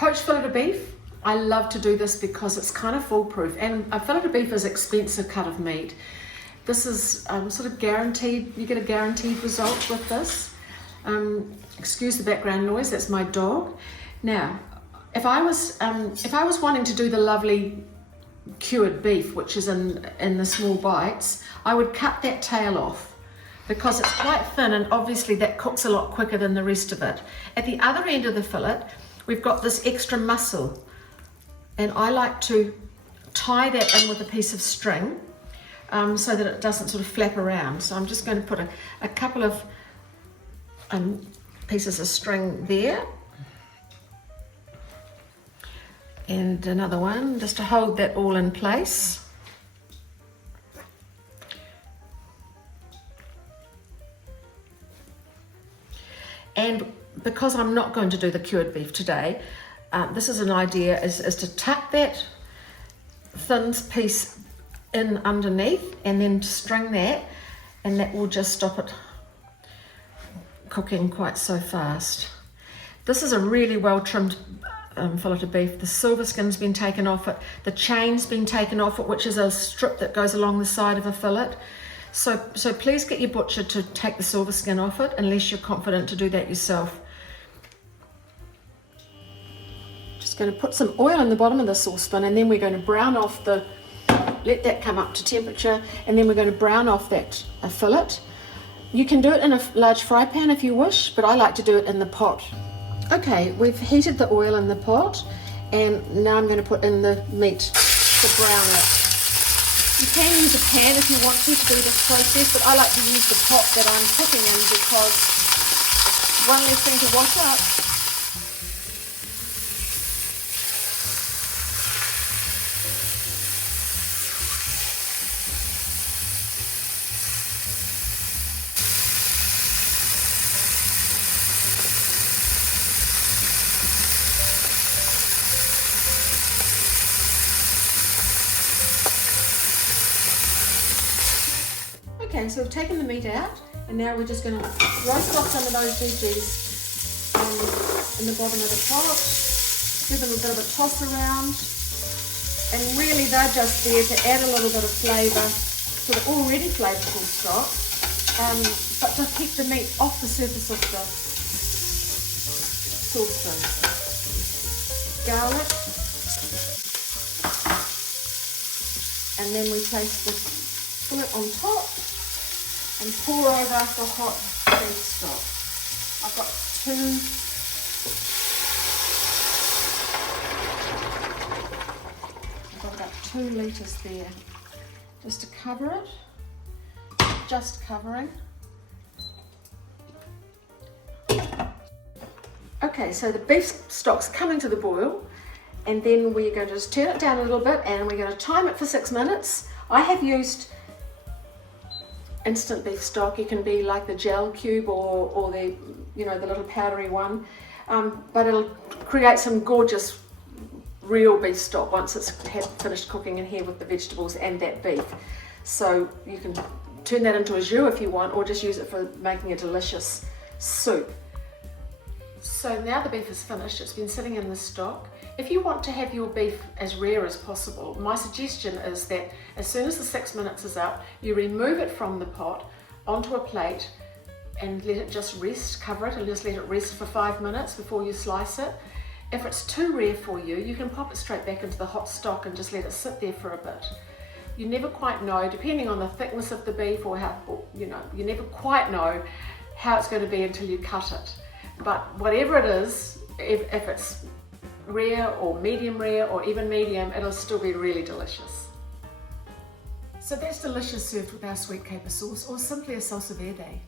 Poached fillet of beef. I love to do this because it's kind of foolproof, and a fillet of beef is an expensive cut of meat. This is sort of guaranteed, you get a guaranteed result with this. Excuse the background noise, that's my dog. Now, if I was wanting to do the lovely cured beef, which is in the small bites, I would cut that tail off because it's quite thin, and obviously that cooks a lot quicker than the rest of it. At the other end of the fillet, we've got this extra muscle, and I like to tie that in with a piece of string so that it doesn't sort of flap around. So I'm just going to put a couple of pieces of string there, and another one just to hold that all in place. And because I'm not going to do the cured beef today, this is an idea, is to tuck that thin piece in underneath and then string that, and that will just stop it cooking quite so fast. This is a really well trimmed fillet of beef. The silver skin's been taken off it, the chain's been taken off it, which is a strip that goes along the side of a fillet. So please get your butcher to take the silver skin off it unless you're confident to do that yourself. Just going to put some oil in the bottom of the saucepan, and then we're going to brown off let that come up to temperature, and then we're going to brown off that fillet. You can do it in a large fry pan if you wish, but I like to do it in the pot. Okay, we've heated the oil in the pot, and now I'm going to put in the meat to brown it. You can use a pan if you want to do this process, but I like to use the pot that I'm cooking in because it's one less thing to wash up. Okay, so we've taken the meat out, and now we're just going to roast off some of those veggies in the bottom of the pot, give them a bit of a toss around, and really they're just there to add a little bit of flavour to the already flavourful stock, but to keep the meat off the surface of the saucepan. Garlic, and then we place the fillet on top and pour over the hot beef stock. I've got about 2 litres there, just to cover it, just covering. Okay, so the beef stock's coming to the boil, and then we're going to just turn it down a little bit, and we're going to time it for 6 minutes. I have used instant beef stock. You can be like the gel cube or the the little powdery one, but it'll create some gorgeous real beef stock once it's finished cooking in here with the vegetables and that beef. So you can turn that into a jus if you want, or just use it for making a delicious soup. So now the beef is finished, it's been sitting in the stock. If you want to have your beef as rare as possible, my suggestion is that as soon as the 6 minutes is up, you remove it from the pot onto a plate and let it just rest, cover it and just let it rest for 5 minutes before you slice it. If it's too rare for you, you can pop it straight back into the hot stock and just let it sit there for a bit. You never quite know, depending on the thickness of the beef or how, you never quite know how it's going to be until you cut it. But whatever it is, if it's rare or medium or even medium, it'll still be really delicious. So that's delicious served with our sweet caper sauce, or simply a salsa verde.